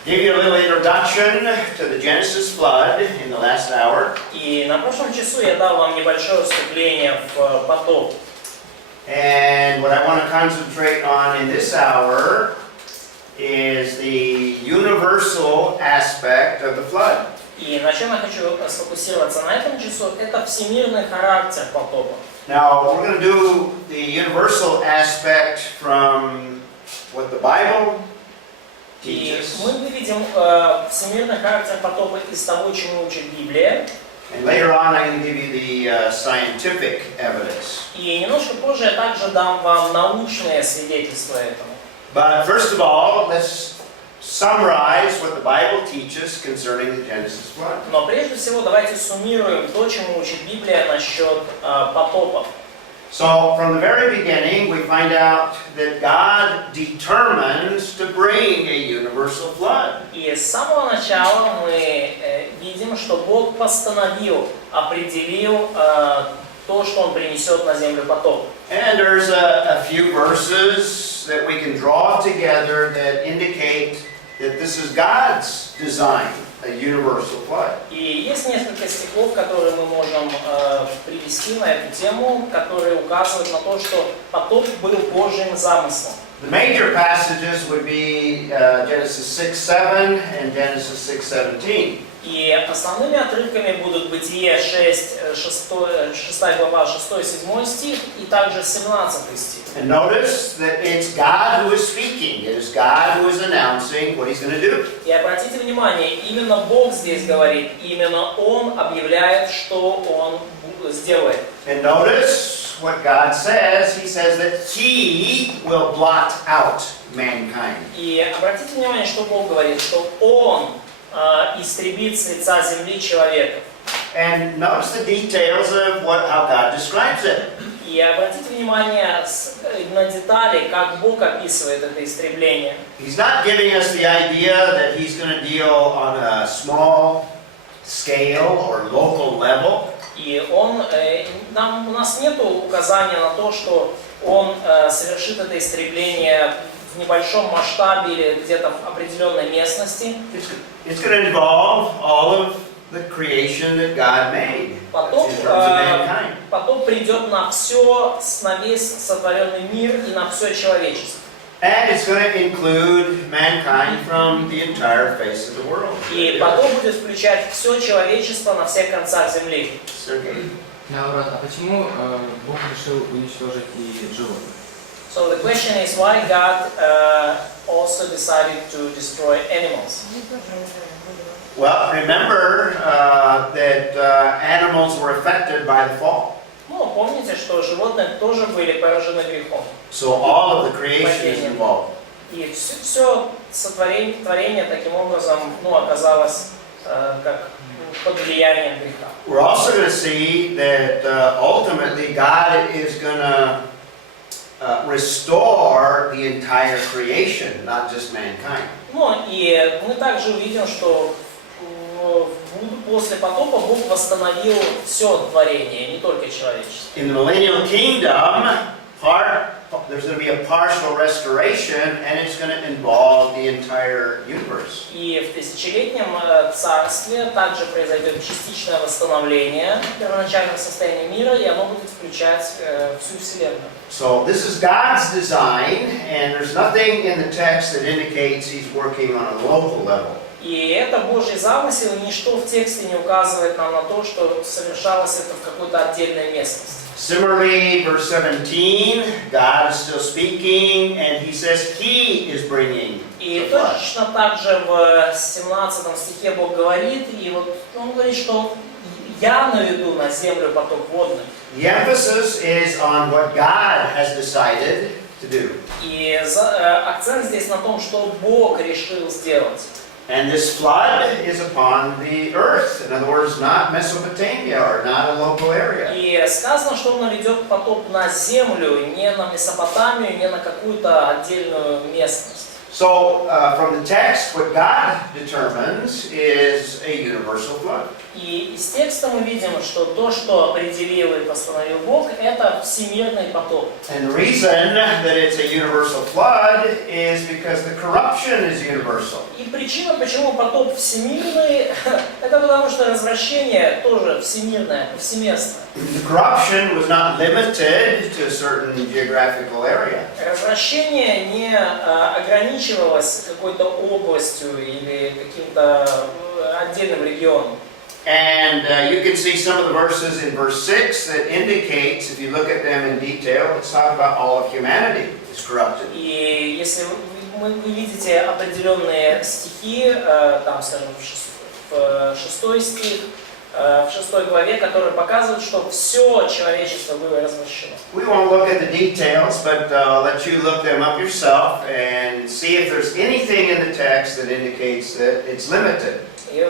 Give you a little introduction to the Genesis flood in the last hour. И на прошлом часу я дал вам небольшое вступление в потоп. And what I want to concentrate on in this hour is the universal aspect of the flood. И на чем я хочу сфокусироваться на этом часу, это всемирный характер потопа. Now, we're going to do the universal aspect from what the Bible И teaches. мы выведем всемирный характер потопа из того, чему учит Библия. And later on, I'm going to give you the scientific evidence. И немножко позже я также дам вам научные свидетельства этому. But first of all, let's summarize what the Bible teaches concerning the Genesis flood. Но прежде всего давайте суммируем то, чему учит Библия насчет потопа. So, from the very beginning, we find out that God determines to bring a universal flood. И с самого начала мы видим, что Бог постановил, определил то, что Он принесет на землю потоп. And there's a few verses that we can draw together that indicate that this is God's design, a universal flood. И есть несколько стихов, которые мы можем привести на эту тему, которые указывают на то, что потоп был Божьим замыслом. The major passages would be Genesis 6:7 and Genesis 6:17. И основными отрывками будут Бытие 6 глава, 6-7 стих, и также 17 стих. And notice that it's God who is speaking. It is God who is announcing what He's going to do. И обратите внимание, именно Бог здесь говорит, именно Он объявляет, что Он сделает. And notice what God says. He says that He will blot out mankind. И обратите внимание, что Бог говорит, что Он истребит с лица земли человека. And notice the details of how God describes it. И обратите внимание на детали, как Бог описывает это истребление. He's not giving us the idea that He's going to deal on a small scale or local level. И у нас нет указания на то, что Он совершит это истребление в небольшом масштабе или где-то в определенной местности. It's going to involve all of the creation that God made in terms of mankind. Потоп придет на весь сотворенный мир и на все человечество. And it's going to include mankind from the entire face of the world. И потоп будет включать все человечество на всех концах земли. Наоборот, а почему Бог решил уничтожить и животных? So the question is why God also decided to destroy animals. Well, remember that animals were affected by the fall. Ну, помните, что животные тоже были поражены грехом. So all of the creation is involved. И все творение таким образом оказалось как под влиянием греха. We're also going to see that ultimately God is going to restore the entire creation, not just mankind. Ну, и мы также увидим, что после потопа Бог восстановил все творение, не только человечество. In the millennial kingdom, there's going to be a partial restoration, and it's going to involve the entire universe. И в тысячелетнем царстве также произойдет частичное восстановление первоначального состояния мира, и оно будет включать всю Вселенную. So this is God's design, and there's nothing in the text that indicates He's working on a local level. И это Божий замысел, и ничто в тексте не указывает нам на то, что совершалось это в какой-то отдельной местности. Similarly, verse 17, God is still speaking, and He says He is bringing И the flood. точно так же в 17 стихе Бог говорит, и вот Он говорит, что «Я наведу на землю поток водный». The emphasis is on what God has decided to do. И акцент здесь на том, что Бог решил сделать. And this flood is upon the earth. In other words, not Mesopotamia or not a local area. И сказано, что Он наведет потоп на землю, не на Месопотамию, не на какую-то отдельную местность. So, from the text, what God determines is a universal flood. И из текста мы видим, что то, что определил и постановил Бог, это всемирный потоп. And the reason that it's a universal flood is because the corruption is universal. И причина, почему потоп всемирный, это потому что развращение тоже всемирное, повсеместное. The corruption was not limited to a certain geographical area. Развращение не ограничивалось какой-то областью или каким-то отдельным регионом. And you can see some of the verses in verse 6 that indicates, if you look at them in detail, it's talking about all of humanity is corrupted. И если вы видите определенные стихи, там, скажем, в 6 стих, в 6 главе, которые показывают, что все человечество было развращено. We won't look at the details, but I'll let you look them up yourself and see if there's anything in the text that indicates that it's limited. Я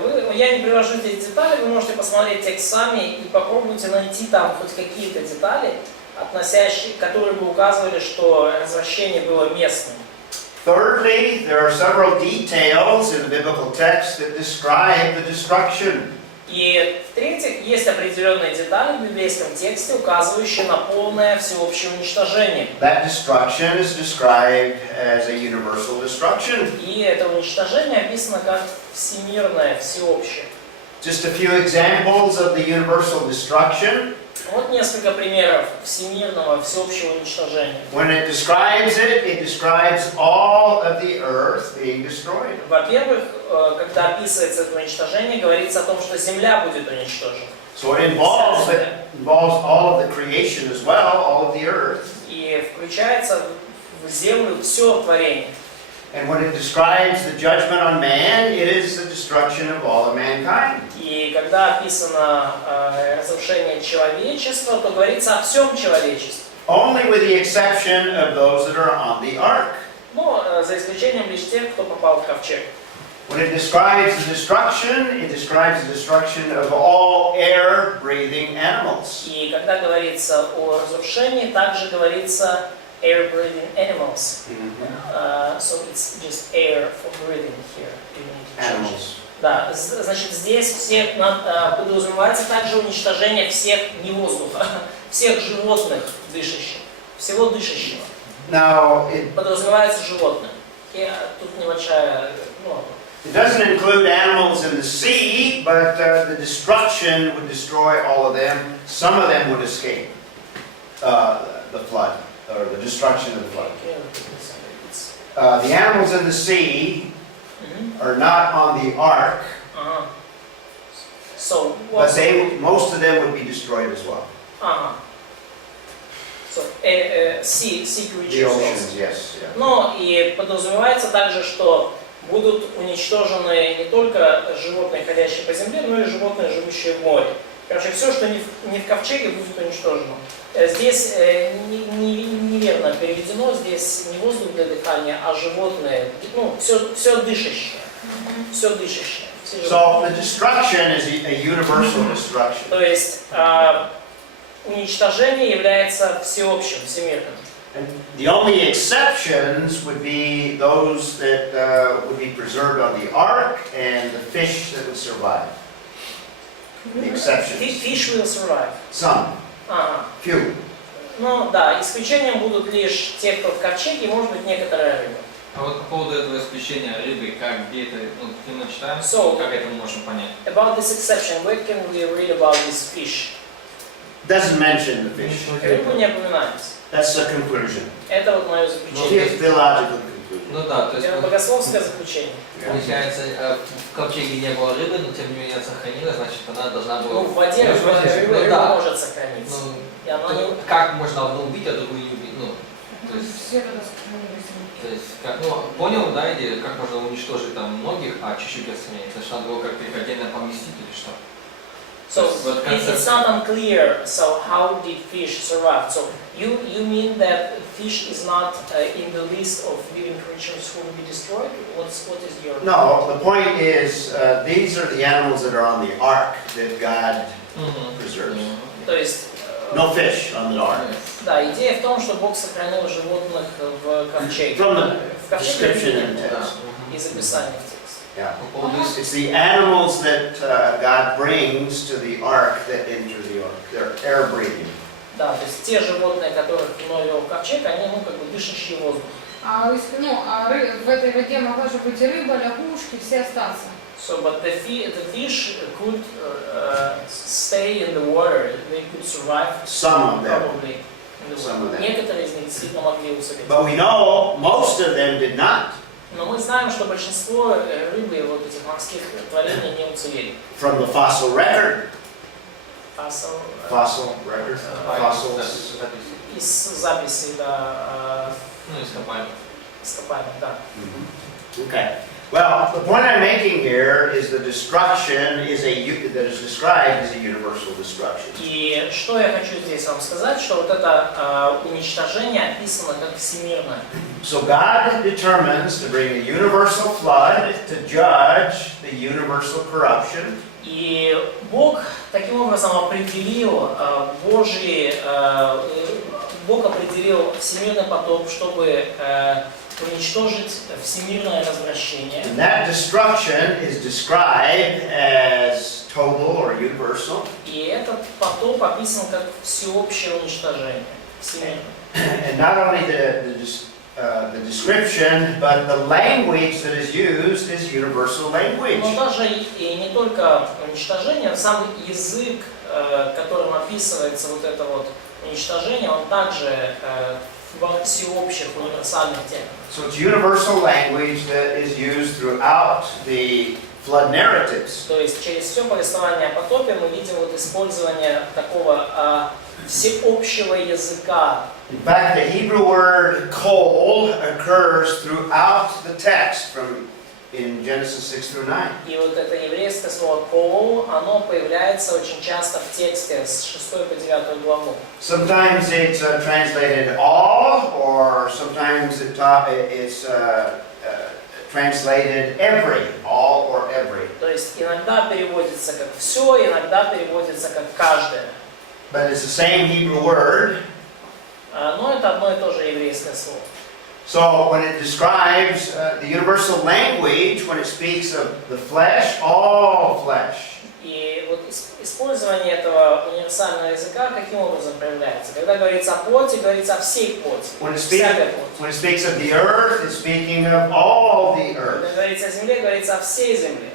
не привожу здесь детали, вы можете посмотреть текст сами и попробуйте найти там хоть какие-то детали, которые бы указывали, что развращение было местным. Thirdly, there are several details in the biblical text that describe the destruction. И в-третьих, есть определенные детали в библейском тексте, указывающие на полное всеобщее уничтожение. That destruction is described as a universal destruction. И это уничтожение описано как всемирное, всеобщее. Just a few examples of the universal destruction. Вот несколько примеров всемирного, всеобщего уничтожения. When it describes all of the earth being destroyed. Во-первых, когда описывается это уничтожение, говорится о том, что земля будет уничтожена. So it involves all of the creation as well, all of the earth. И включается в землю все творение. And when it describes the judgment on man, it is the destruction of all of mankind. И когда описано разрушение человечества, то говорится о всем человечестве. Only with the exception of those that are on the ark. Но за исключением лишь тех, кто попал в ковчег. When it describes the destruction of all air-breathing animals. И когда говорится о разрушении, также говорится air-breathing animals. So it's just air for breathing here. Animals. Да, значит, здесь подразумевается также уничтожение всех не воздуха, всех животных дышащих, всего дышащего. Now, Подразумевается животных. Тут небольшая, it doesn't include animals in the sea, but the destruction would destroy all of them. Some of them would escape the flood, or the destruction of the flood. The animals in the sea are not on the ark, So, but most of them would be destroyed as well. So, sea The creatures also. oceans, yes. Yeah. Но и подразумевается также, что будут уничтожены не только животные, ходящие по земле, но и животные, живущие в море. Короче, все, что не в ковчеге, будет уничтожено. Здесь неверно переведено, здесь не воздух для дыхания, а животные, все дышащее. Все дышащее. So the destruction is a universal destruction. То есть уничтожение является всеобщим, всемирным. And the only exceptions would be those that would be preserved on the ark and the fish that would survive. The exceptions. Fish will survive. Some. Few. Ну да, исключением будут лишь те, кто в ковчеге, и может быть некоторая рыба. А вот по поводу этого исключения рыбы, где это, мы читаем, как это мы можем понять? About this exception, where can we read about this fish? Doesn't mention the fish. Рыбу не упоминается. That's the conclusion. Это вот мое заключение. Theological conclusion. Ну да, то есть Это богословское заключение. получается, в ковчеге не было рыбы, но тем не менее сохранилась, значит она должна была... Ну, в воде рыба может сохраниться. И она как можно одну убить, а другую не убить? То есть, понял, да, идею, как можно уничтожить там многих, а чуть-чуть отсоединить? Значит, надо было как-то их отдельно поместить или что? So it's not unclear. So how did fish survive? So you mean that fish is not in the list of living creatures who will be destroyed? What is your? No, the point is these are the animals that are on the ark that God preserves. То есть no fish on the ark. Да, идея в том, что Бог сохранил животных в ковчеге. From ковчеге рыбы description не in the было. text. Из описания в тексте. Yeah. По поводу It's the animals that God brings to the ark that enter the ark. They're air breathing. Да, то есть те животные, которых Ной вел в ковчег, они, как бы дышащие воздух. В этой воде могла же быть и рыба, лягушки, все остаться. So, but the fish could stay in the water. They could survive Some of them. probably in the Some of water. them. Некоторые из них действительно могли уцелеть. But we know most of them did not. Но мы знаем, что большинство рыбы и вот этих морских творений не уцелели. From the fossil record. Fossil Record. записи. из записей, да, Ну, ископаемых. ископаемых, да. Okay. Well, the point I'm making here is the destruction that is described as a universal destruction. И что я хочу здесь вам сказать, что вот это уничтожение описано как всемирное. So God determines to bring a universal flood to judge the universal corruption. И Бог таким образом определил Бог определил всемирный потоп, чтобы уничтожить всемирное развращение. And that destruction is described as total or universal. И этот потоп описан как всеобщее уничтожение. Всемирное. And not only the description, but the language that is used is universal language. Но даже и не только уничтожение, но сам язык, которым описывается вот это вот уничтожение, он также во всеобщих универсальных темах. So it's universal language that is used throughout the flood narratives. То есть через все повествование о потопе мы видим вот использование такого всеобщего языка. In fact, the Hebrew word kol occurs throughout the text in Genesis 6 through 9. И вот это еврейское слово «кол», оно появляется очень часто в тексте с 6 по 9 главу. Sometimes it's translated all, or sometimes it's translated every, all or every. То есть иногда переводится как «все», иногда переводится как «каждое». But it's the same Hebrew word. Но это одно и то же еврейское слово. So when it describes the universal language, when it speaks of the flesh, all flesh. И вот использование этого универсального языка каким образом проявляется? Когда говорится о плоти, говорится о всей плоти. When Всякой it плоти. speaks of the earth, it's speaking of all the earth. Когда говорится о земле, говорится о всей земле.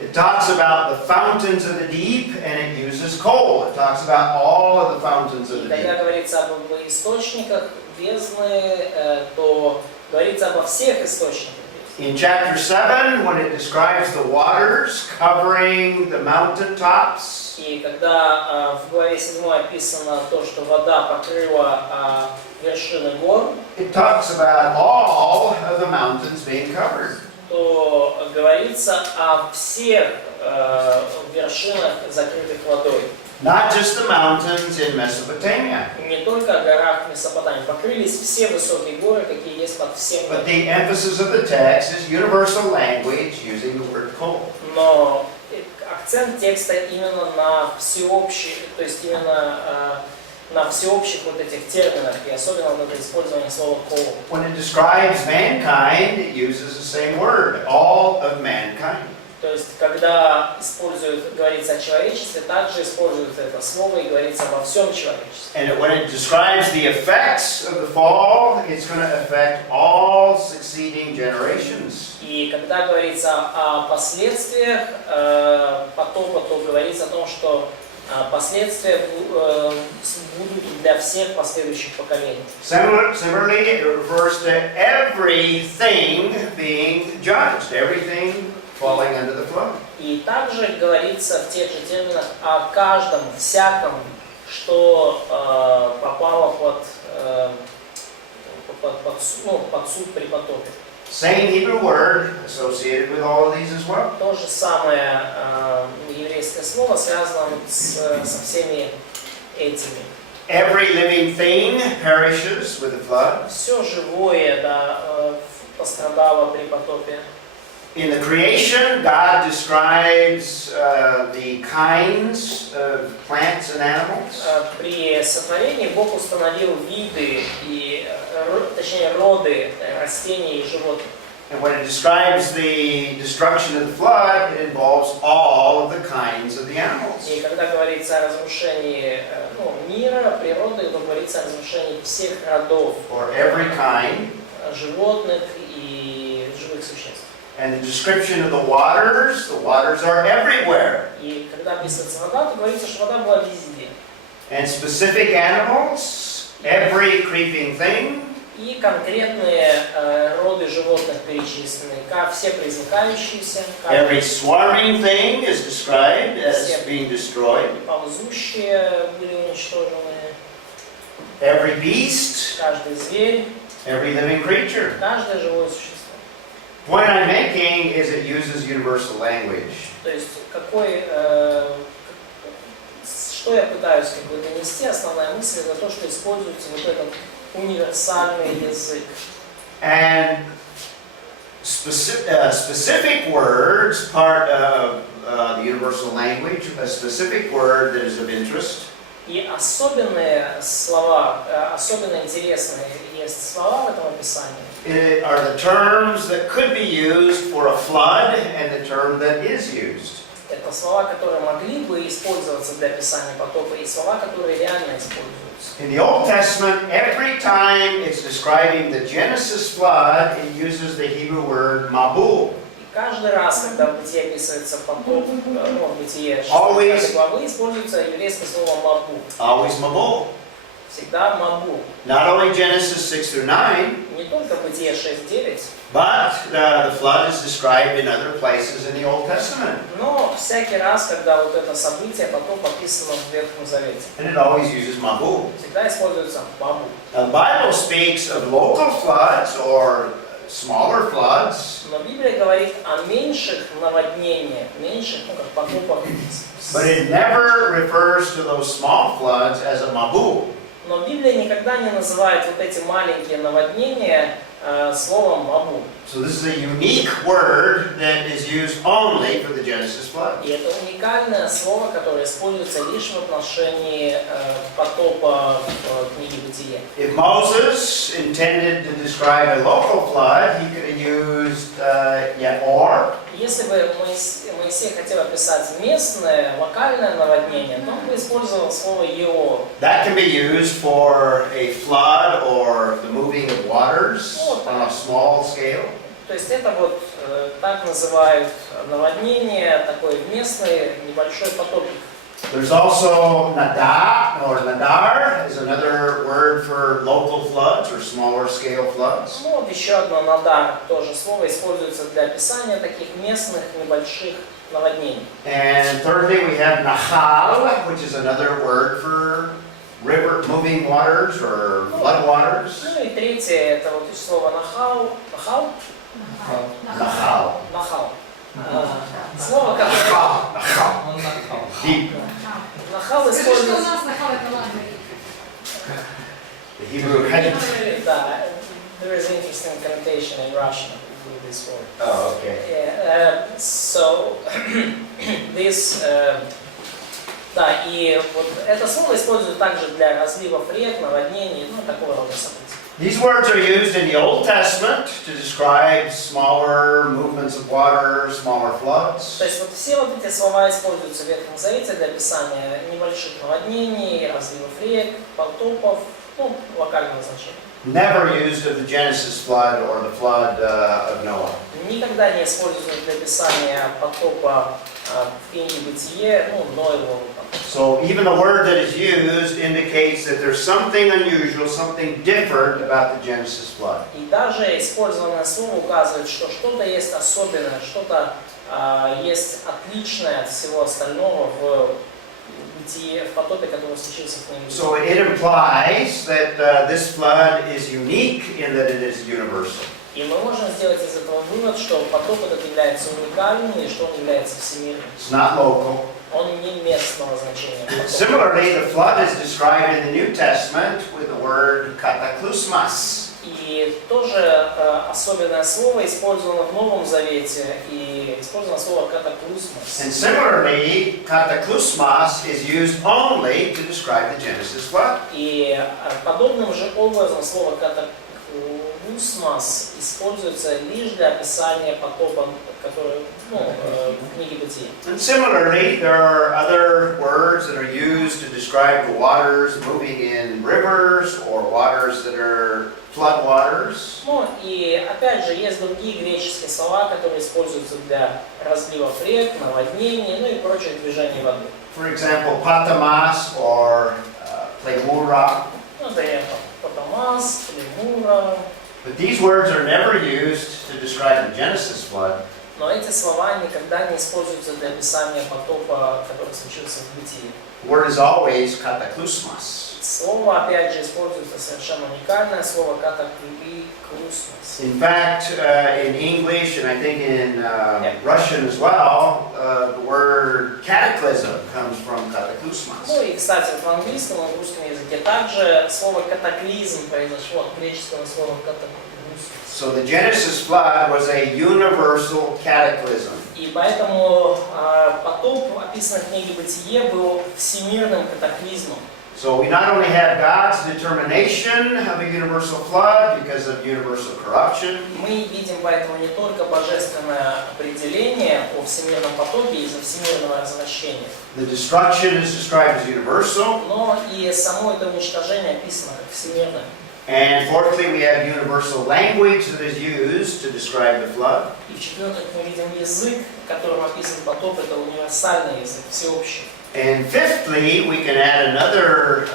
It talks about the fountains of the deep, and it uses coal. It talks about all of the fountains of И the когда deep. говорится об источниках бездны, то говорится обо всех источниках бездны. In chapter 7, when it describes the waters covering the mountain tops, И когда в главе 7 описано то, что вода покрыла вершины гор, it talks about all of the mountains being covered. то говорится о всех вершинах, закрытых водой. Not just the mountains in Mesopotamia, Не только о горах Месопотамии. Покрылись все высокие горы, какие есть под всем but горам. the emphasis of the text is universal language using the word coal. Но акцент текста именно на всеобщих, то есть именно на всеобщих вот этих терминах, и особенно вот это использование слова «кол». When it describes mankind, it uses the same word, all of mankind. То есть, когда говорится о человечестве, также используют это слово и говорится обо всем человечестве. And when it describes the effects of the fall, it's going to affect all succeeding generations. И когда говорится о последствиях потопа, то говорится о том, что последствия будут для всех последующих поколений. Similarly, it refers to everything being judged, everything falling under the flood. И также говорится в тех же терминах о каждом, всяком, что попало под суд при потопе. Same Hebrew word associated with all of these as well. То же самое еврейское слово связано со всеми этими. Every living thing perishes with the flood. Все живое пострадало при потопе. In the creation, God describes the kinds of plants and animals. При сотворении Бог установил виды и, точнее, роды растений и животных. And when it describes the destruction of the flood, it involves all of the kinds of the animals. И когда говорится о разрушении мира, природы, то говорится о разрушении всех родов, Or every kind. животных и живых существ. And the description of the waters are everywhere. И когда описывается вода, то говорится, что вода была везде. And specific animals, every creeping thing. И конкретные роды животных перечислены, как все происходящиеся, Every swarming thing is described as being destroyed. ползущие были уничтожены, Every beast, каждый зверь, every living creature. каждое живое существо. The point I'm making is it uses universal language. То есть что я пытаюсь донести, основная мысль, это то, что используется вот этот универсальный язык. And specific words, part of the universal language, a specific word that is of interest. И особенные слова, особенно интересные есть слова в этом описании. Are the terms that could be used for a flood and the term that is used. Это слова, которые могли бы использоваться для описания потопа, и слова, которые реально используются. In the Old Testament, every time it's describing the Genesis flood, it uses the Hebrew word mabul. И каждый раз, когда в Бытие описывается потоп, в Бытие 6 главы, используется еврейское слово мабу. Always mabul. Всегда мабу. Not only Genesis 6 through 9, Не только Бытие 6-9, but the flood is described in other places in the Old Testament. но всякий раз, когда вот это событие, потоп описано в Ветхом Завете, And it always uses mabul. всегда используется мабу. The Bible speaks of local floods or smaller floods, Но Библия говорит о меньших наводнениях, меньших, как потопах. but it never refers to those small floods as a mabul. Но Библия никогда не называет вот эти маленькие наводнения словом мабу. So this is a unique word that is used only for the Genesis flood. И это уникальное слово, которое используется лишь в отношении потопа в книге Бытие. If Moses intended to describe a local flood, he could have used or. Если бы Моисей хотел описать местное, локальное наводнение, то он бы использовал слово «еор». That can be used for a flood or the moving of waters on a small scale. То есть это вот так называют наводнение, такой местный небольшой потопик. There's also nada or nadar is another word for local floods or smaller scale floods. Ну вот еще одно надар, тоже слово используется для описания таких местных небольших наводнений. And thirdly, we have nahal, which is another word for river moving waters or flood waters. Ну и третье, это вот слово нахал. Нахал? Nahal. Нахал. Слово, которое... Deep. Нахал Скажи, что у используется... нас нахал это ладно. The Hebrew hadith. Да, there is interesting connotation in Russian with this word. Oh, okay. Yeah, so, this... Да, и вот это слово используют также для разливов рек, наводнений, ну, такого рода событий. These words are used in the Old Testament to describe smaller movements of water, smaller floods. То есть вот все вот эти слова используются в Ветхом Завете для описания небольших наводнений, разливов рек, потопов, ну, локального значения. Never used of the Genesis flood or the flood of Noah. Никогда не используют для описания потопа в книге Бытие, ну, Ноевого. So even the word that is used indicates that there's something unusual, something different about the Genesis flood. И даже использованное слово указывает, что что-то есть особенное, что-то есть отличное от всего остального в Бытие, в потопе, который случился в книге Бытие. So it implies that this flood is unique in that it is universal. И мы можем сделать из этого вывод, что потоп этот является уникальным и что он является всемирным. It's not local. Он не местного значения. Similarly, the flood is described in the New Testament with the word kataklysmos. И И тоже особенное слово использовано в Новом Завете, и использовано слово катаклусмос. And similarly, cataclysmos is used only to describe the Genesis flood. И подобным же образом слово катаклусмос используется лишь для описания потопа, который в книге Бытия. And similarly, there are other words that are used to describe the waters moving in rivers or waters that are flood waters. Ну и опять же есть другие греческие слова, которые используются для разливов рек, наводнений, ну и прочих движений воды. For example, patamas or plegura. Ну, например, Потамас, Племура. But these words are never used to describe the Genesis flood. Но эти слова никогда не используются для описания потопа, который случился в Бытии. The word is always kataklysmos. Слово, опять же, используется совершенно уникальное слово катаклисмос. In fact, in English and I think in Russian as well, the word cataclysm comes from kataklysmos. Ну и, кстати, в английском и в русском языке также слово катаклизм произошло от греческого слова катаклисмос. So the Genesis flood was a universal cataclysm. И поэтому потоп, описанный в книге Бытие, был всемирным катаклизмом. So we not only have God's determination of a universal flood because of universal corruption, Мы видим поэтому не только божественное определение о всемирном потопе из-за всемирного развращения, the destruction is described as universal, но и само это уничтожение описано как всемирное. and fourthly we have universal language that is used to describe the flood. И в-четвертых, мы видим язык, которым описан потоп, это универсальный язык, всеобщий. And fifthly, we can add another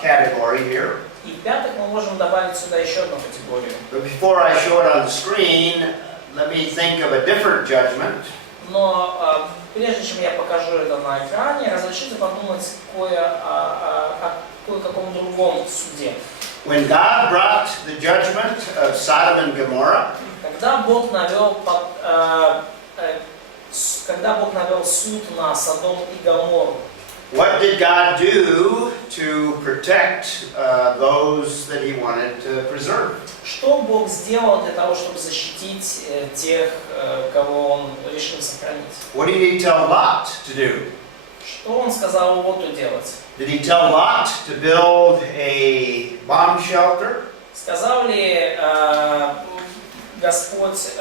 category here. И в-пятых, мы можем добавить сюда еще одну категорию. But before I show it on the screen, let me think of a different judgment. Но прежде чем я покажу это на экране, разрешите подумать о кое-каком другом суде. When God brought the judgment of Sodom and Gomorrah, Когда Бог навел суд на Содом и Гоморру, what did God do to protect those that He wanted to preserve? что Бог сделал для того, чтобы защитить тех, кого Он решил сохранить? What did He tell Lot to do? Что Он сказал Лоту делать? Did He tell Lot to build a bomb shelter? Сказал ли Господь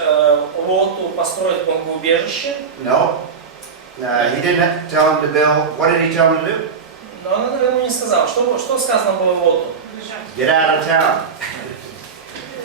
Лоту построить бомбоубежище? No. He didn't tell him to build. What did He tell him to do? Но он ему не сказал. Что сказано было Лоту? Get out of town.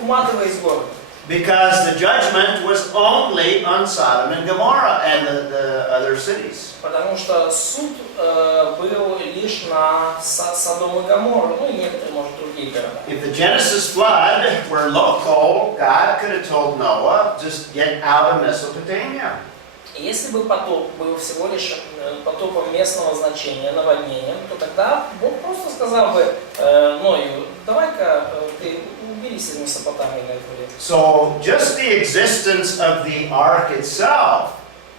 Уматывай из города. Because the judgment was only on Sodom and Gomorrah and the other cities. Потому что суд был лишь на Содом и Гоморру, ну и некоторые, может, другие города. If the Genesis flood were local, God could have told Noah, just get out of Mesopotamia. И если бы потоп был всего лишь потопом местного значения, наводнением, то тогда Бог просто сказал бы Ною, давай-ка ты уберись из Месопотамии на это время. So just the existence of the ark itself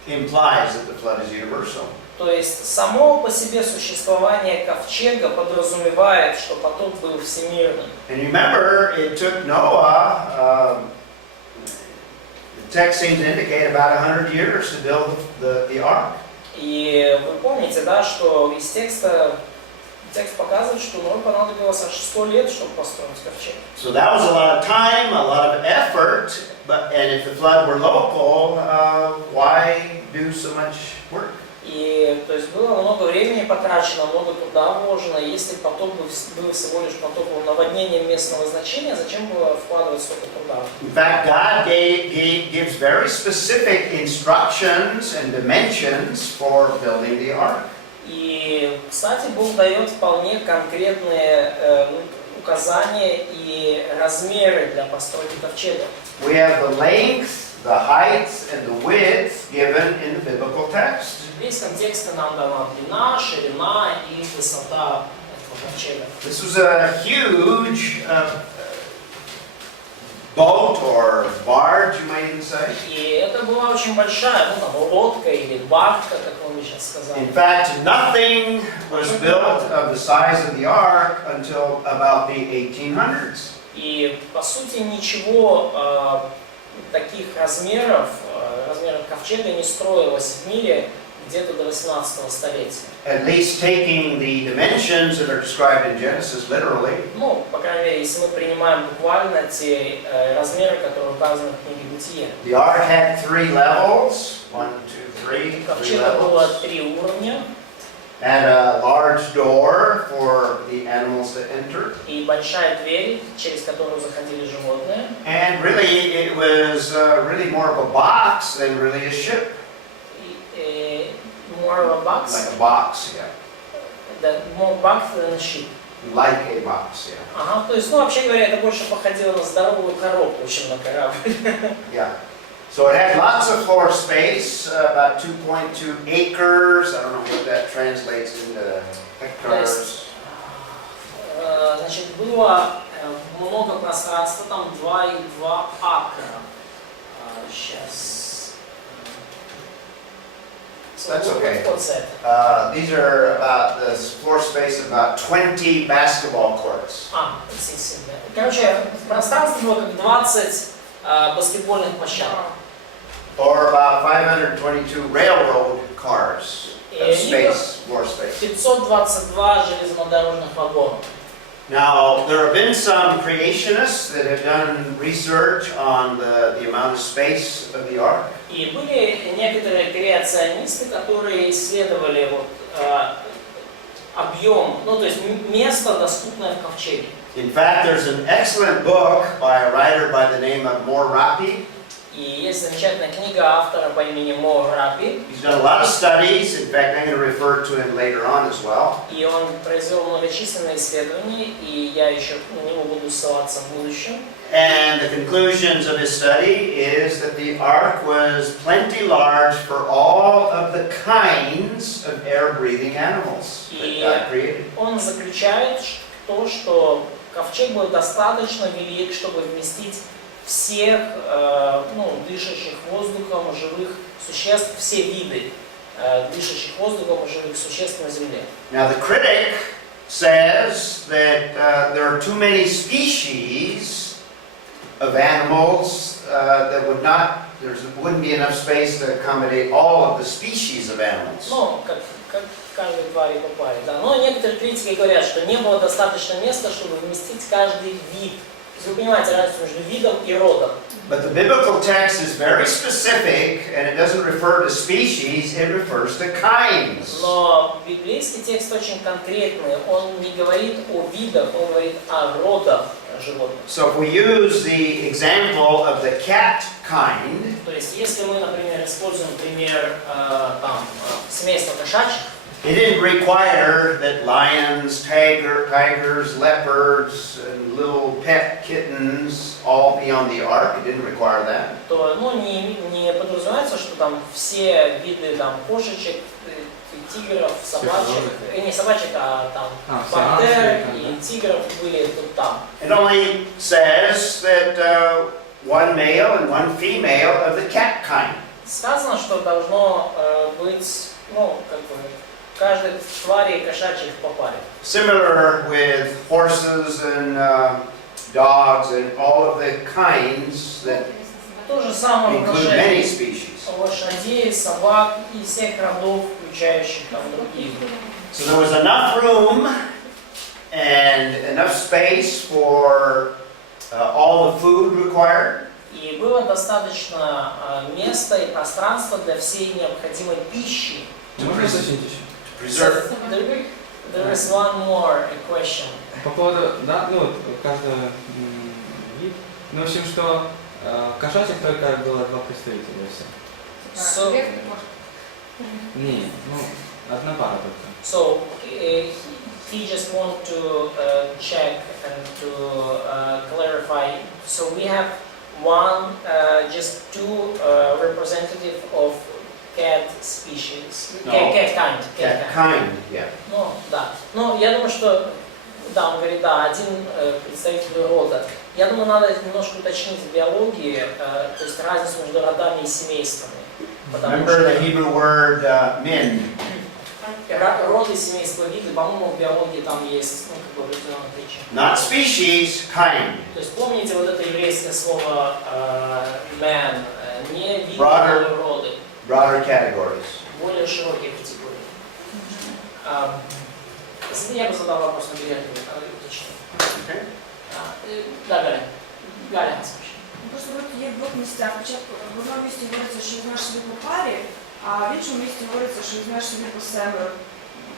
implies that the flood is universal. То есть само по себе sуществование ковчега подразумевает, что потоп был всемирным. And remember, it took Noah, the text seems to indicate about 100 years to build the ark. И вы помните, да, что из текст показывает, что Ной понадобилось аж 100 лет, чтобы построить ковчег. So that was a lot of time, a lot of effort, and if the flood were local, why do so much work? И то есть было много времени потрачено, много труда вложено. Если потоп был всего лишь потопом наводнением местного значения, зачем было вкладывать столько труда? In fact, God gives very specific instructions and dimensions for building the ark. И, кстати, Бог дает вполне конкретные указания и размеры для постройки ковчега. We have the length, the height, and the width given in the biblical text. В библейском тексте нам дана длина, ширина и высота этого ковчега. This was a huge boat or barge, you might even say. И это была очень большая, лодка или барка, как вы сейчас сказали. In fact, nothing was built of the size of the ark until about the 1800s. И по сути ничего таких размеров ковчега не строилось в мире где-то до 18 столетия. At least taking the dimensions that are described in Genesis literally. Ну, по крайней мере, если мы принимаем буквально те размеры, которые указаны в книге Бытия. The ark had 3 levels. 1, 2, 3. У ковчега было 3 уровня. Had a large door for the animals to enter. И большая дверь, через которую заходили животные. And really, it was really more of a box than really a ship. More of a box. Like a box, yeah. More box than a ship. Like a box, yeah. Ага, то есть, ну, вообще говоря, это больше походило на здоровую коробку, чем на корабль. Yeah. So it had lots of floor space, about 2.2 acres. I don't know what that translates into hectares. Значит, было много пространства, там 2,2 акра. Сейчас. That's okay. What's that? These are about the floor space of about 20 basketball courts. Короче, пространство было как 20 баскетбольных площадок. Or about 522 railroad cars of space, floor space. 522 железнодорожных вагона. Now, there have been some creationists that have done research on the amount of space of the ark. И были некоторые креационисты, которые исследовали вот, объем, ну то есть место, доступное в ковчеге. In fact, there's an excellent book by a writer by the name of Morapi. И есть замечательная книга автора по имени Моrapi. He's done a lot of studies. In fact, I'm going to refer to him later on as well. И он произвел многочисленные исследования, и я еще на него буду ссылаться в будущем. And the conclusions of his study is that the ark was plenty large for all of the kinds of air-breathing animals that God created. Он заключает то, что ковчег был достаточно велик, чтобы вместить всех дышащих воздухом живых существ, все виды дышащих воздухом живых существ на Земле. Now the critic says that there are too many species of animals that wouldn't be enough space to accommodate all of the species of animals. Ну, как каждой твари по паре, да. Но некоторые критики говорят, что не было достаточно места, чтобы вместить каждый вид. Вы понимаете разницу между видом и родом. But the biblical text is very specific, and it doesn't refer to species; it refers to kinds. Но библейский текст очень конкретный. Он не говорит о видах, он говорит о родах животных. So if we use the example of the cat kind, То есть, если мы, например, используем пример семейства кошачьих, it didn't require that lions, tigers, leopards, and little pet kittens all be on the ark. It didn't require that. то не подразумевается, что там все виды кошечек, тигров, собачек, не собачек, а пантер и тигров были тут там. It only says that one male and one female of the cat kind. Сказано, что должно быть, каждой твари кошачьих по паре. Similar with horses and dogs and all of the kinds that То же самое include many species. лошадей, собак и всех родов, включающих другие. So there was enough room and enough space for all the food required. И было достаточно места и пространства для всей необходимой пищи. Можно уточнить еще? There is one more question. По поводу, да, каждый вид. В общем, что кошачьих только было 2 представителя все. Не, одна пара только. So he just want to check and to clarify. So we have just 2 representative of cat species. No. Cat kind. Cat kind, yeah. Ну, да. Но я думаю, что, да, он говорит, да, один представитель рода. Я думаю, надо немножко уточнить в биологии, то есть разницу между родами и семействами. Remember the Hebrew word min. роды, семейства, виды, по-моему, в биологии там есть, ну, как бы определенное отличие. Not species, kind. То есть помните вот это еврейское слово man, не виды, Broader. но роды, Broader categories. более широкие категории. Я бы задал вопрос на билет, уточнил. Okay. Да, Галя. Просто от є в двох місцях. Спочатку в одному місці говориться, що знаєш собі по парі, а в іншому місці говориться, що знаєш собі по семеро.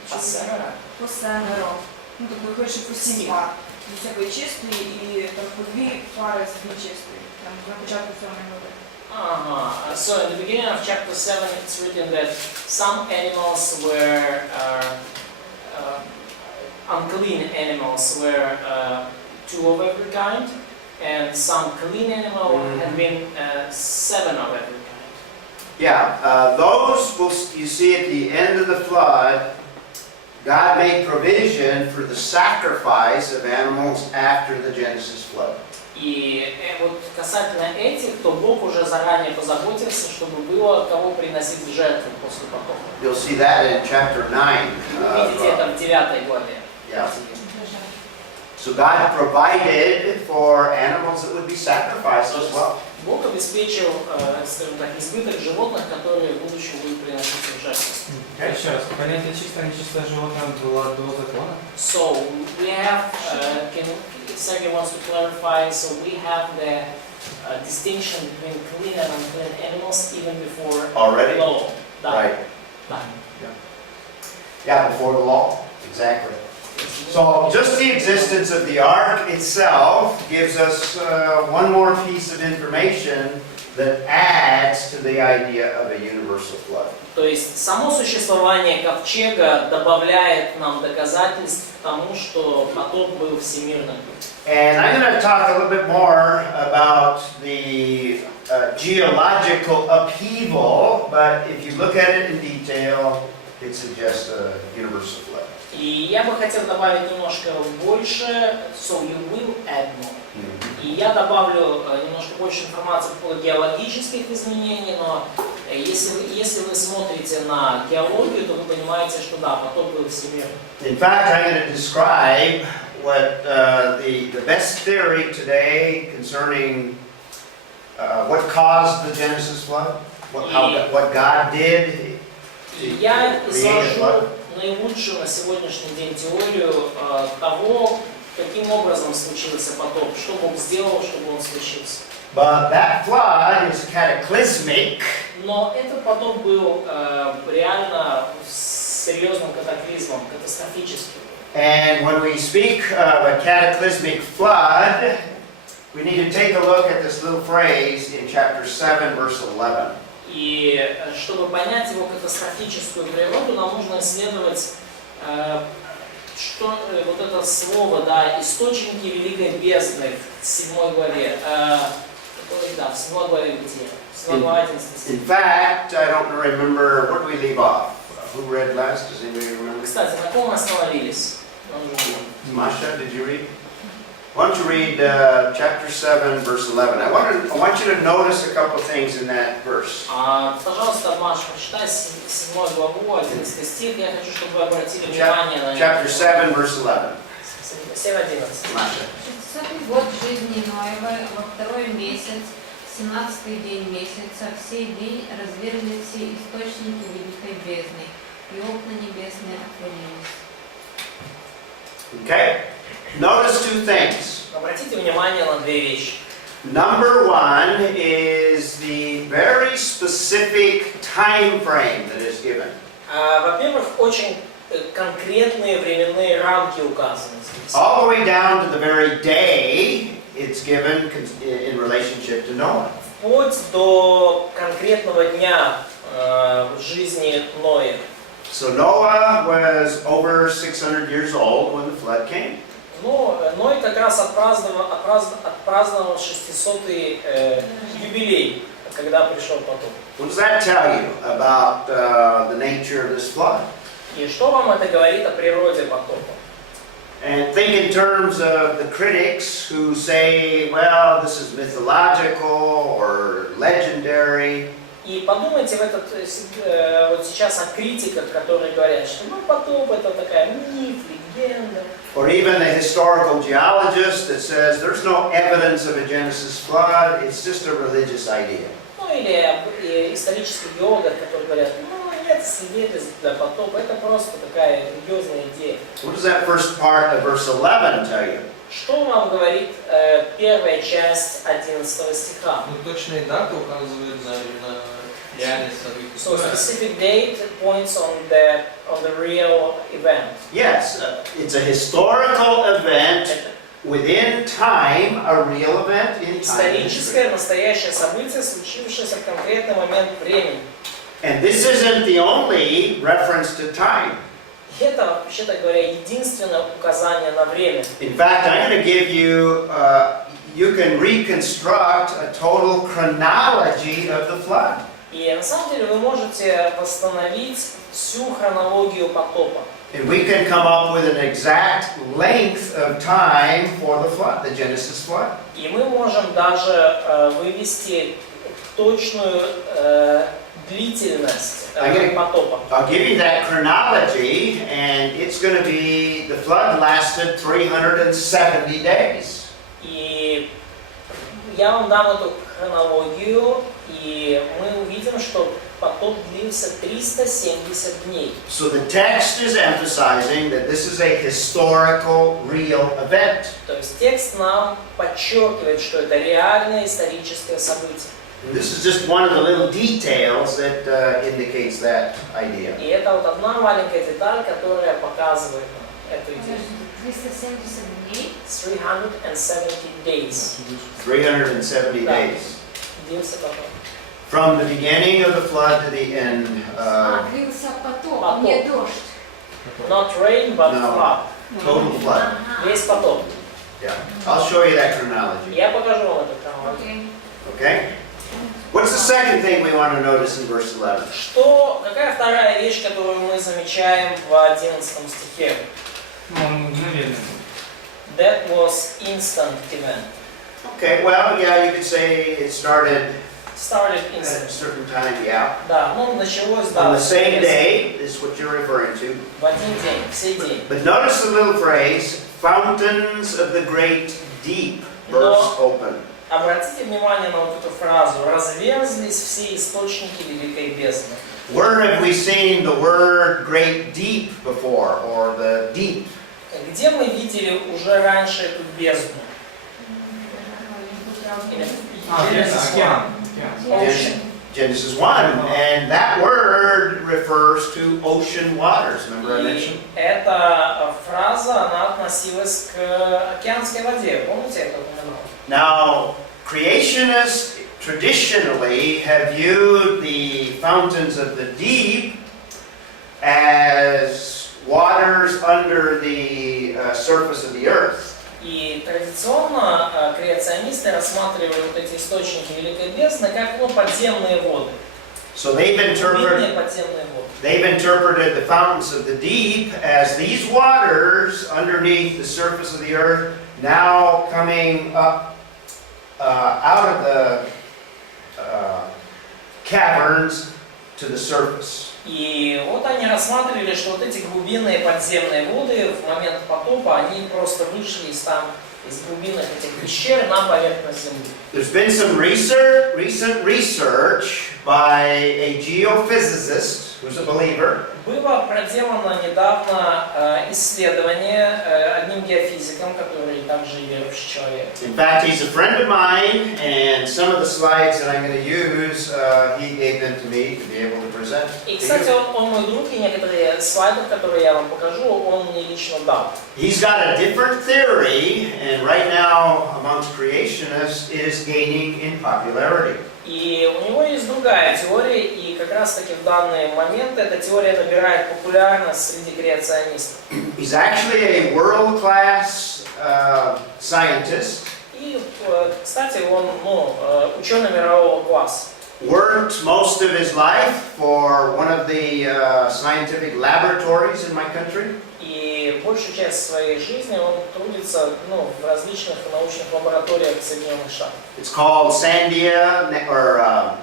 По семеро? По семеро. Ну, тобто виходить, по 7 пар. З усякої чистої і там по 2 пари з нечистої. Там на початку 7-ї глави. So in the beginning of chapter 7, it's written that some animals were unclean animals were 2 of every kind, and some clean animal had been 7 of every kind. Yeah, those you see at the end of the flood, God made provision for the sacrifice of animals after the Genesis flood. И вот касательно этих, то Бог уже заранее позаботился, чтобы было кого приносить в жертву после потопа. You'll see that in chapter 9. Вы видите это в 9 главе. Yeah. So God provided for animals that would be sacrificed as well. Бог обеспечил, скажем так, избыток животных, которые в будущем будут приноситься в жертву. Еще раз, понятие чистое и нечистое животное было до закона. So we have, Sergey wants to clarify, so we have the distinction between clean and unclean animals even before Already? law. Да. Right. Да. Yeah, before the law. Exactly. So just the existence of the ark itself gives us one more piece of information that adds to the idea of a universal flood. То есть само существование ковчега добавляет нам доказательств к тому, что потоп был всемирным. And I'm going to talk a little bit more about the geological upheaval, but if you look at it in detail, it suggests a universal flood. И я бы хотел добавить немножко больше, so you will add more. И я добавлю немножко больше информации по поводу геологических изменений, но если вы смотрите на геологию, то вы понимаете, что да, потоп был всемирным. In fact, I'm going to describe what the best theory today concerning what caused the Genesis flood, what God did to Я create a изложу flood. наилучшую на сегодняшний день теорию того, каким образом случился потоп, что Бог сделал, чтобы он случился. But that flood is cataclysmic. Но этот потоп был реально серьезным катаклизмом, катастрофическим. And when we speak of a cataclysmic flood, we need to take a look at this little phrase in chapter 7, verse 11. И чтобы понять его катастрофическую природу, нам нужно исследовать что, вот это слово, да, источники великой бездны в 7 главе. Да, в 7 главе где? В 7 главе 11. In fact, I don't remember, where do we leave off? Who read last? Does anybody remember? Кстати, на ком мы остановились? Masha, did you read? Why don't you read chapter 7, verse 11? I want you to notice a couple things in that verse. Пожалуйста, Маша, прочитай 7 главу, 11 стих. Я хочу, чтобы вы обратили внимание на Chapter 7, verse 11. 7:11. Masha. 60-й год жизни Ноева, во 2-й месяц, 17-й день месяца, в сей день разверзли все источники великой бездны, и окна небесные отворились. Okay? Notice 2 things. Обратите внимание на 2 вещи. Number 1 is the very specific time frame that is given. Во-первых, очень конкретные временные рамки указаны здесь. All the way down to the very day it's given in relationship to Noah. Вплоть до конкретного дня в жизни Ноя. So Noah was over 600 years old when the flood came. Но Ной как раз отпраздновал 600-й юбилей, когда пришел потоп. What does that tell you about the nature of this flood? И что вам это говорит о природе потопа? And think in terms of the critics who say, well, this is mythological or legendary. И подумайте вот сейчас о критиках, которые говорят, что потоп это такая миф, легенда. Or even a historical geologist that says there's no evidence of a Genesis flood, it's just a religious idea. Ну или исторический геолог, который говорят, нет свидетельств для потопа, это просто такая религиозная идея. What does that first part of verse 11 tell you? Что вам говорит первая часть 11 стиха? Ну, точные даты указывают на реальность событий. So specific date points on the real event. Yes, it's a historical event within time, a real event in time. Историческое, настоящее событие, случившееся в конкретный момент времени. And this isn't the only reference to time. Это, вообще-то говоря, единственное указание на время. In fact, I'm going to give you, you can reconstruct a total chronology of the flood. И на самом деле вы можете восстановить всю хронологию потопа. And we can come up with an exact length of time for the flood, the Genesis flood. И мы можем даже вывести точную длительность потопа. I'll give you that chronology, and it's going to be, the flood lasted 370 days. И я вам дам эту хронологию, и мы увидим, что потоп длился 370 дней. So the text is emphasizing that this is a historical, real event. То есть текст нам подчеркивает, что это реальное историческое событие. And this is just one of the little details that indicates that idea. И это вот одна маленькая деталь, которая показывает нам эту идею. 370 дней. 370 days. 370 days. Длился потоп. From the beginning of the flood to the end. Длился потоп, не дождь. Not rain, but No. flood. Total flood. Весь потоп. Yeah. I'll show you that chronology. Я покажу вам эту хронологию. Okay? What's the second thing we want to notice in verse 11? Какая вторая вещь, которую мы замечаем в 11 стихе? Ну, он мгновенный. That was instant event. Okay, well, yeah, you could say it started Started at a instant. certain time, yeah. Да, началось, да, On the same day, is what you're referring to. в один день, в сей день. But notice the little phrase, fountains of the great deep burst open. Обратите внимание на вот эту фразу. Разверзлись все источники великой бездны. Where have we seen the word great deep before, or the deep? Где мы видели уже раньше эту бездну? Океан. Ocean. Genesis 1, and that word refers to ocean waters. Remember I И mentioned? эта фраза, она относилась к океанской воде. Помните, я это упоминал? Now, creationists traditionally have viewed the fountains of the deep as waters under the surface of the earth. И традиционно креационисты рассматривали вот эти источники великой бездны как подземные воды. So they've Глубинные подземные воды. interpreted the fountains of the deep as these waters underneath the surface of the earth, now coming up out of the caverns to the surface. И вот они рассматривали, что вот эти глубинные подземные воды в момент потопа, они просто вышли из глубинных этих пещер на поверхность земли. There's been some recent research by a geophysicist who's a believer. Было проделано недавно исследование одним геофизиком, который также и верующий человек. In fact, he's a friend of mine, and some of the slides that I'm going to use, he gave them to me to be able to present. И, кстати, он мой друг, и некоторые слайды, которые я вам покажу, он мне лично дал. He's got a different theory, and right now, amongst creationists, it is gaining in popularity. И у него есть другая теория, и как раз таки в данный момент эта теория набирает популярность среди креационистов. He's actually a world-class scientist. И, кстати, он ученый мирового класса. Worked most of his life for one of the scientific laboratories in my country. И большую часть своей жизни он трудится в различных научных лабораториях Соединенных Штатов. It's called Sandia, or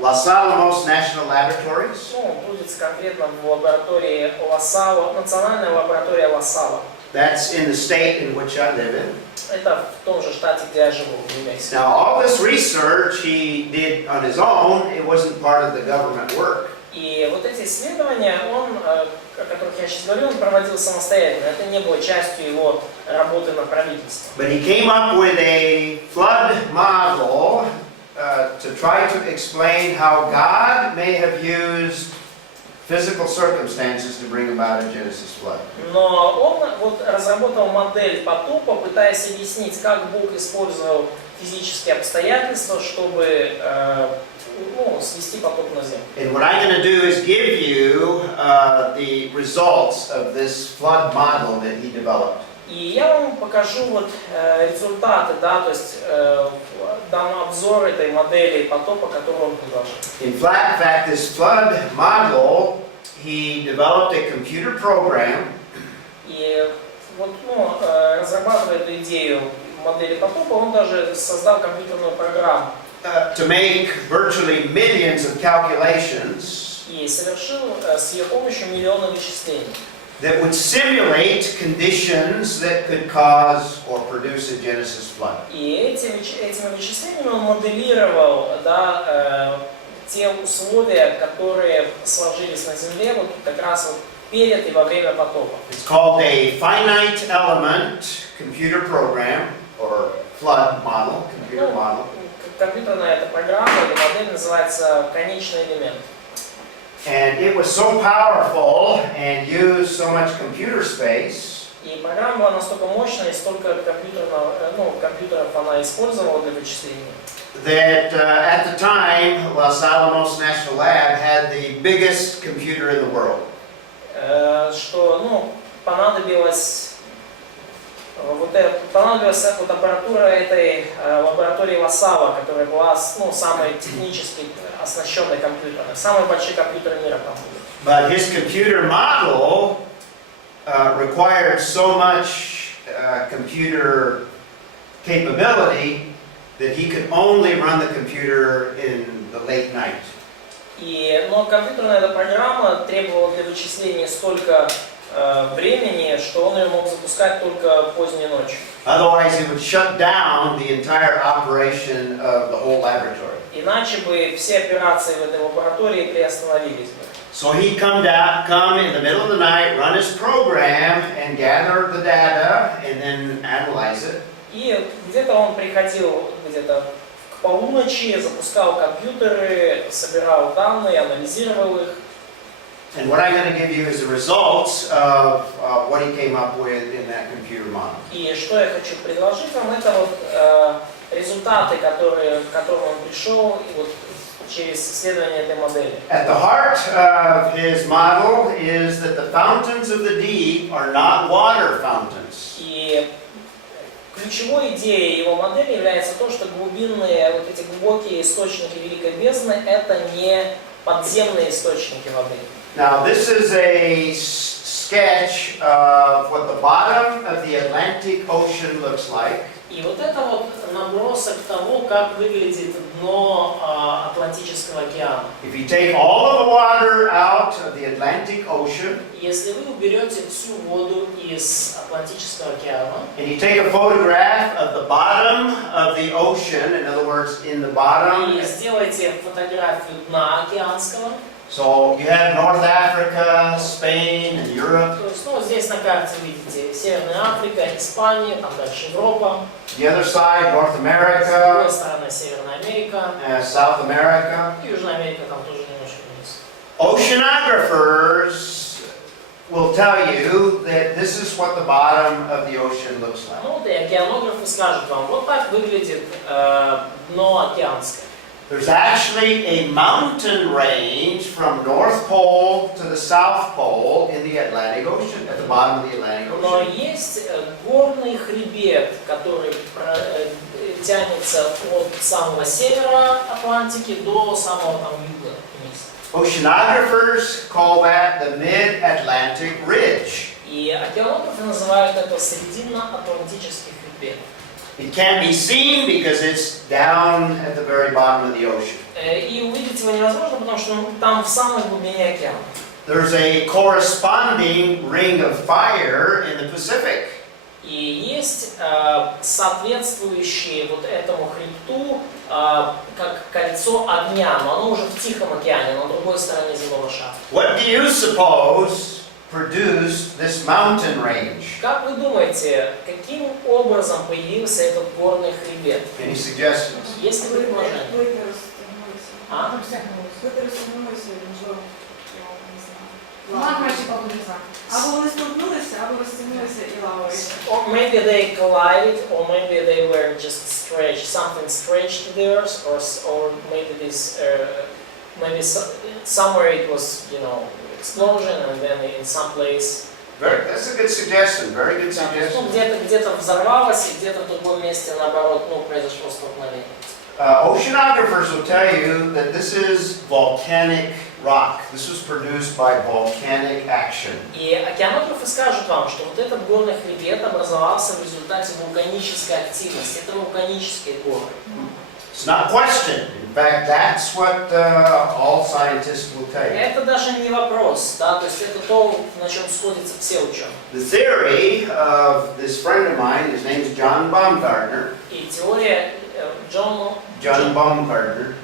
Los Alamos National Laboratories. Ну, он трудится конкретно в лаборатории Лассала, национальная лаборатория Лассала. That's in the state in which I live in. Это в том же штате, где я живу, в Библейске. Now, all this research he did on his own. It wasn't part of the government work. И вот эти исследования, он, о которых я сейчас говорю, он проводил самостоятельно. Это не было частью его работы на правительстве. But he came up with a flood model to try to explain how God may have used physical circumstances to bring about a Genesis flood. Но он вот разработал модель потопа, пытаясь объяснить, как Бог использовал физические обстоятельства, чтобы свести потоп на землю. And what I'm going to do is give you the results of this flood model that he developed. И я вам покажу вот результаты, да, то есть дам обзор этой модели потопа, которую он предложил. In fact, this flood model, he developed a computer program. И вот, разрабатывая эту идею модели потопа, он даже создал компьютерную программу. To make virtually millions of calculations. И совершил с ее помощью миллионы вычислений. That would simulate conditions that could cause or produce a Genesis flood. И этими вычислениями он моделировал, да, те условия, которые сложились на Земле вот как раз вот перед и во время потопа. It's called a finite element computer program or flood model, computer model. Компьютерная эта программа или модель называется конечный элемент. And it was so powerful and used so much computer space. И программа была настолько мощная, и столько компьютеров она использовала для вычислений. That at the time, Los Alamos National Lab had the biggest computer in the world. Что, понадобилась аппаратура этой лаборатории Лассала, которая была, самой технически оснащенной компьютером. Самый большой компьютер мира там был. But his computer model required so much computer capability that he could only run the computer in the late night. Но компьютерная эта программа требовала для вычислений столько времени, что он ее мог запускать только поздней ночью. Otherwise, it would shut down the entire operation of the whole laboratory. Иначе бы все операции в этой лаборатории приостановились бы. So he'd come in the middle of the night, run his program, and gather the data, and then analyze it. И где-то он приходил где-то к полуночи, запускал компьютеры, собирал данные, анализировал их. And what I'm going to give you is the results of what he came up with in that computer model. И что я хочу предложить вам, это вот результаты, к которым он пришел, и вот через исследование этой модели. At the heart of his model is that the fountains of the deep are not water fountains. И ключевой идеей его модели является то, что глубинные, вот эти глубокие источники Великой Бездны, это не подземные источники воды. Now, this is a sketch of what the bottom of the Atlantic Ocean looks like. И вот это вот набросок того, как выглядит дно Атлантического океана. If you take all of the water out of the Atlantic Ocean, Если вы уберете всю воду из Атлантического океана, and you take a photograph of the bottom of the ocean, in other words, in the bottom. и сделаете фотографию дна океанского, So you have North Africa, Spain, and Europe. то есть, здесь на карте видите Северная Африка, Испания, там дальше Европа. The other side, North С другой America, стороны Северная Америка, South America. Южная Америка там тоже немножко вниз. Oceanographers will tell you that this is what the bottom of the ocean looks like. Вот и океанографы скажут вам, вот так выглядит дно океанское. There's actually a mountain range from North Pole to the South Pole in the Atlantic Ocean, at the bottom of the Atlantic Но Ocean. есть горный хребет, который тянется от самого севера Атлантики до самого там юга вниз. Oceanographers call that the Mid-Atlantic Ridge. И океанографы называют это Срединно-Атлантический хребет. It can't be seen because it's down at the very bottom of the ocean. И увидеть его невозможно, потому что там в самой глубине океана. There's a corresponding ring of fire in the Pacific. И есть соответствующие вот этому хребту как кольцо огня, но оно уже в Тихом океане, на другой стороне земного шара. What do you suppose produced this mountain range? Как вы думаете, каким образом появился этот горный хребет? Any suggestions? Есть ли предположение? Плити розтягнулися. А? Плити розтягнулися, можливо, я не знаю. Магма чи поблиза. Або вони столкнулися, або розтягнулися і лава вийшла. Or maybe they collided, or maybe they were just stretched, something stretched to the earth, or maybe this, maybe somewhere it was, you know, explosion, and then in some place. That's a good suggestion. Very good Да, то есть, ну, suggestion. где-то взорвалось, и где-то в другом месте, наоборот, ну, произошло столкновение. Oceanographers will tell you that this is volcanic rock. This was produced by volcanic action. И океанографы скажут вам, что вот этот горный хребет образовался в результате вулканической активности. Это вулканические горы. It's not questioned. In fact, that's what all scientists will tell you. Это даже не вопрос, да, то есть это то, на чем сходятся все ученые. The theory of this friend of mine, his name is John Baumgartner. И теория John Baumgartner.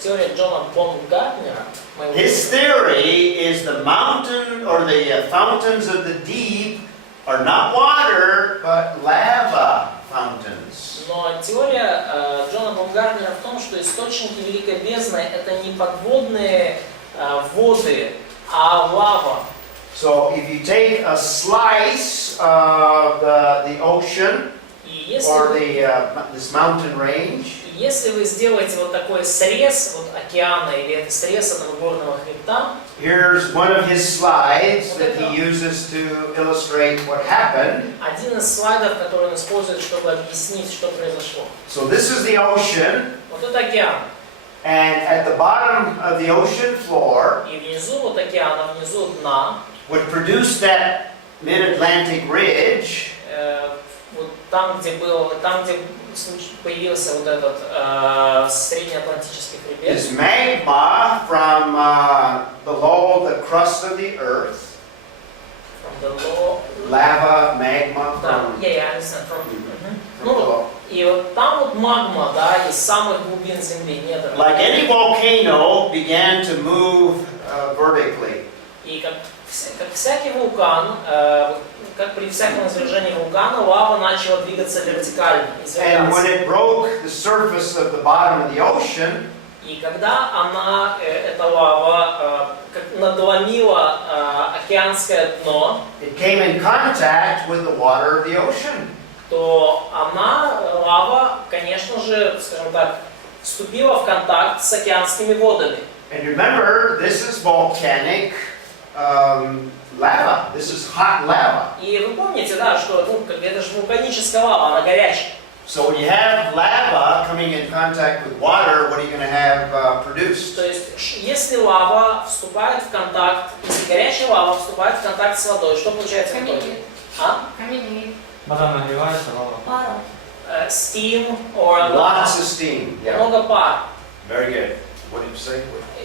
теория Джона Бомгартнера, моего His друга, theory is the mountain or the fountains of the deep are not water but lava fountains. но теория Джона Бомгартнера в том, что источники Великой Бездны это не подводные воды, а лава. So if you take a slice of the ocean И если, or this mountain range, если вы сделаете вот такой срез вот океана или срез этого горного хребта, here's one of his slides that he uses to illustrate what happened. один из слайдов, который он использует, чтобы объяснить, что произошло. So this is the ocean, Вот это океан. and at the bottom of the ocean floor И внизу вот океана, внизу дна, would produce that mid-Atlantic ridge. Вот там, где появился вот этот среднеатлантический хребет, Is magma from below the crust of the earth. from the low, Lava, magma да, from, я understand, from, from ну, below. и вот там вот магма, да, из самых глубин земли, недр. Like any volcano began to move vertically. И как всякий вулкан, как при всяком извержении вулкана, лава начала двигаться вертикально, And when извергаться. it broke the surface of the bottom of the ocean, И когда она, эта лава, как надломила океанское дно, it came in contact with the water of the ocean. то она, лава, конечно же, скажем так, вступила в контакт с океанскими водами. And remember, this is volcanic lava. This is hot lava. И вы помните, да, что ну, это же вулканическая лава, она горячая. So when you have lava coming in contact with water, what are you going to have produced? То есть, если лава вступает в контакт, если горячая лава вступает в контакт с водой, что получается в итоге? Каменеет. Вода нагревается, лава. Пара. Steam or Lots of steam. Yeah. много пар. Very good. What did you say?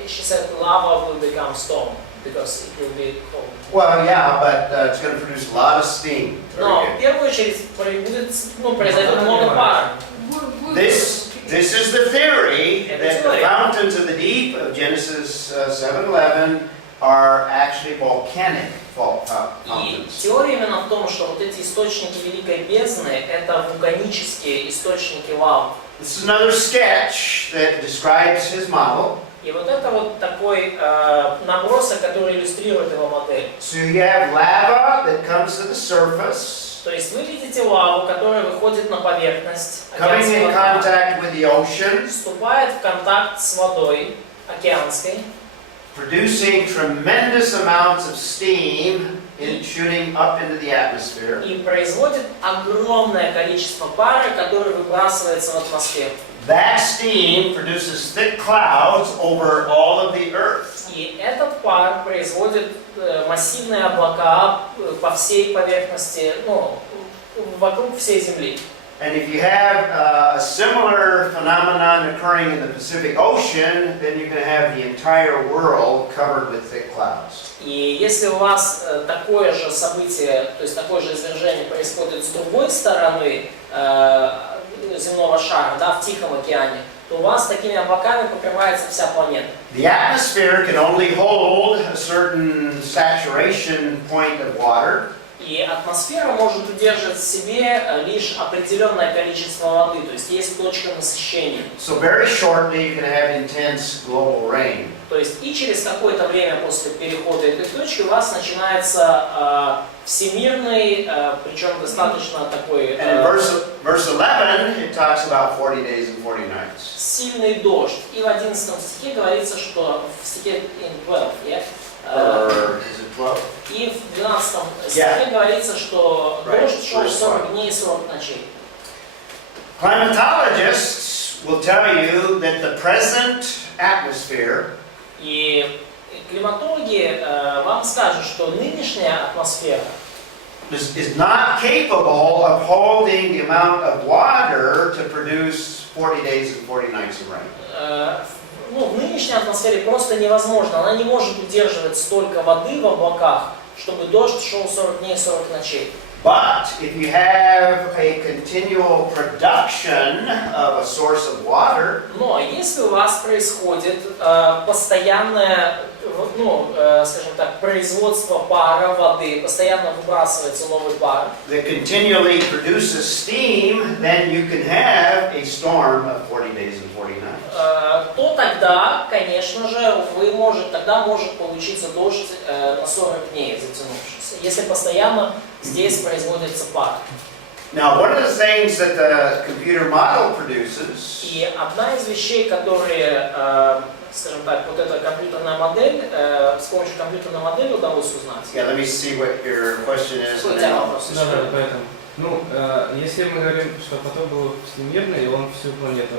She said lava will become stone because it will be cold. Well, yeah, but it's going to produce a lot of steam. Но Very в первую очередь произойдет много пара. good. This is the theory that the fountains of the deep of Genesis 7:11 are actually volcanic И fountains. теория именно в том, что вот эти источники Великой Бездны это вулканические источники лавы. This is another sketch that describes his model. И вот это вот такой набросок, который иллюстрирует его модель. So you have lava that comes to the surface, То есть вы видите лаву, которая выходит на поверхность coming in океанского дна, contact with the ocean, вступает в контакт с водой океанской, producing tremendous amounts of steam shooting up into the atmosphere. и производит огромное количество пара, которое выбрасывается в атмосферу. That steam produces thick clouds over all of the earth. И этот пар производит массивные облака по всей поверхности, ну, вокруг всей Земли. And if you have a similar phenomenon occurring in the Pacific Ocean, then you're going to have the entire world covered with thick clouds. И если у вас такое же событие, то есть такое же извержение происходит с другой стороны земного шара, да, в Тихом океане, то у вас такими облаками покрывается вся планета. The atmosphere can only hold a certain saturation point of water. И атмосфера может удерживать в себе лишь определенное количество воды, то есть есть точка насыщения. So very shortly you're going to have intense global rain. То есть и через какое-то время после перехода этой точки у вас начинается всемирный, причем достаточно такой And in verse 11 it talks about 40 days and 40 nights. сильный дождь. И в 11 стихе говорится, что в стихе 12, Or is it 12? и в 12 стихе говорится, что дождь шел 40 дней и 40 ночей. Climatologists will tell you that the present atmosphere И климатологи вам скажут, что нынешняя атмосфера is not capable of holding the amount of water to produce 40 days and 40 nights of rain. В нынешней атмосфере просто невозможно. Она не может удерживать столько воды в облаках, чтобы дождь шел 40 дней и 40 ночей. But if you have a continual production of a source of water, Но если у вас происходит постоянное, скажем так, производство пара воды, постоянно выбрасывается новый пар, that continually produces steam, then you can have a storm of 40 days and 40 nights. то тогда, конечно же, тогда может получиться дождь на 40 дней затянувшийся, если постоянно здесь производится пар. Now, one of the things that the computer model produces И одна из вещей, которые, скажем так, вот эта компьютерная модель, с помощью компьютерной модели удалось узнать. Yeah, let me see what your question is. Какой у and тебя then I'll- вопрос? Да, поэтому. Если мы говорим, что поток был всемирный, и он всю планету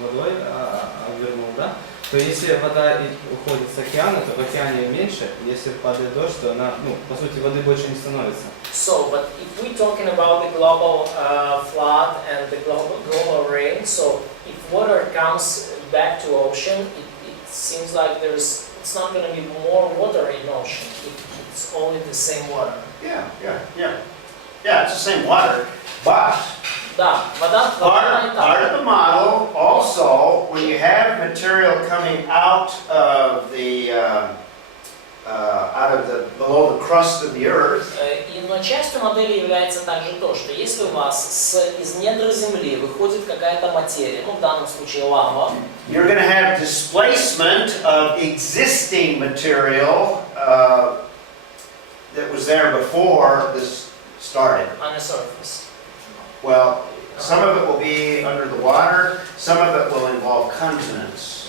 водой обвернул, да, то если вода уходит с океана, то в океане меньше, если падает дождь, то она, по сути, воды больше не становится. So, but if we're talking about the global flood and the global rain, so if water comes back to ocean, it seems like it's not going to be more water in ocean. It's only the same water. Yeah, it's the same water, but Да, вода part of the model also, when you have material coming out of the below the crust of the earth, Но частью модели является также то, что если у вас из недр земли выходит какая-то материя, в данном случае лава, you're going to have displacement of existing material that was there before this started. on the surface. Well, some of it will be under the water, some of it will involve continents.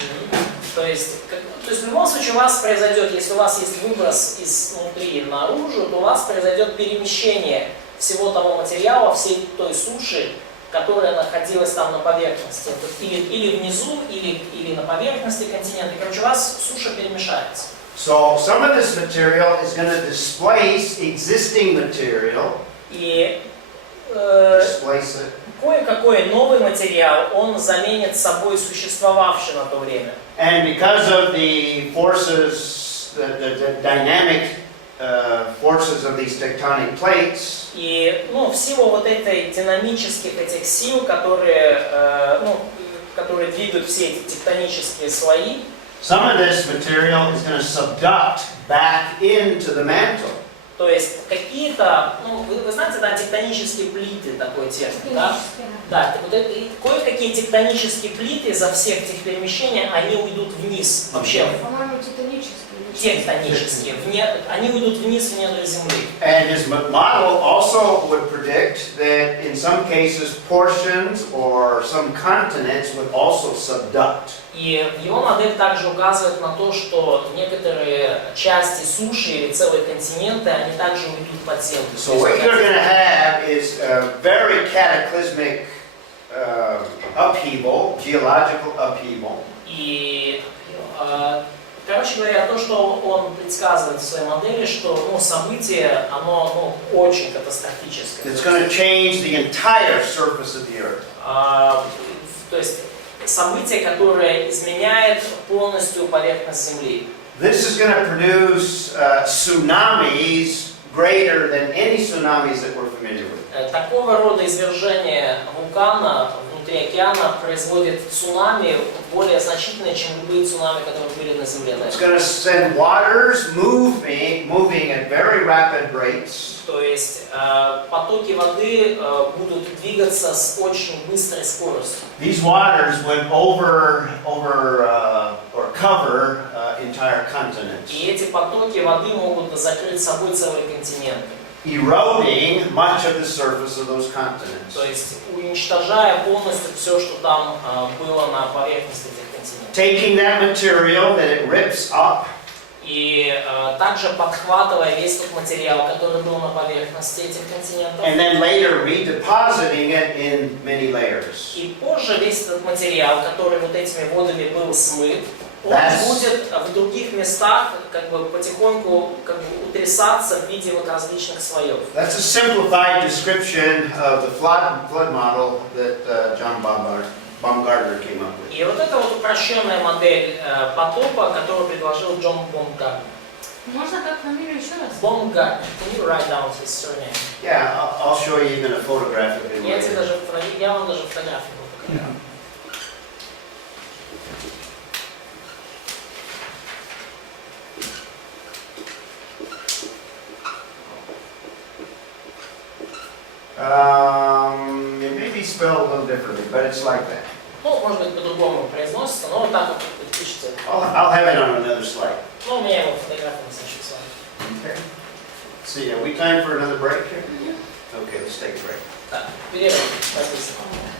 То есть в любом случае у вас произойдет, если у вас есть выброс изнутри наружу, то у вас произойдет перемещение всего того материала, всей той суши, которая находилась там на поверхности. Или внизу, или на поверхности континента. Короче, у вас суша перемешается. So some of this material is going to displace existing material. И Displace it. кое-какой новый материал, он заменит собой существовавший на то время. And because of the forces, the dynamic forces of these tectonic plates, И в силу вот этой динамических этих сил, которые двигают все эти тектонические слои, some of this material is going to subduct back into the mantle. то есть какие-то, вы знаете, да, тектонические плиты, такой термин, да? Да, вот кое-какие тектонические плиты из-за всех этих перемещений, они уйдут вниз, вообще. По-моему, титанические. Тектонические, они уйдут вниз в недра земли. And his model also would predict that in some cases portions or some continents would also subduct. И его модель также указывает на то, что некоторые части суши или целые континенты, они также уйдут под землю. So what you're going to have is a very cataclysmic upheaval, geological upheaval. И Короче говоря, то, что он предсказывает в своей модели, что событие, оно очень катастрофическое. It's going to change the entire surface of the earth. То есть событие, которое изменяет полностью поверхность Земли. This is going to produce tsunamis greater than any tsunamis that we're familiar with. Такого рода извержение вулкана внутри океана производит цунами более значительные, чем любые цунами, которые были на Земле. It's going to send waters moving at very rapid rates. То есть потоки воды будут двигаться с очень быстрой скоростью. These waters would cover entire continents, И эти потоки воды могут закрыть собой целые континенты. eroding much of the surface of those continents. То есть уничтожая полностью все, что там было на поверхности этих континентов. Taking that material that it rips up И также подхватывая весь тот материал, который был на поверхности этих континентов. and then later redepositing it in many layers. И позже весь этот материал, который вот этими водами был смыт, он будет в других местах как бы потихоньку утрясаться в виде вот различных слоев. That's a simplified description of the flood model that John Baumgartner came up with. И вот это вот упрощенная модель потопа, которую предложил Джон Баумгартнер. Можно как фамилию еще раз? Баумгартнер. Can you write down his surname? Yeah, I'll show you even a photograph of him. Я вам даже фотографию покажу. It may be spelled a little differently, but it's like that. Ну, может быть, по-другому произносится, но вот так вот пишется. I'll have it on another slide. Ну, у меня его фотография на следующий слайд. Okay. See, are we time for another break here? Okay, let's take a break. Так, перерыв.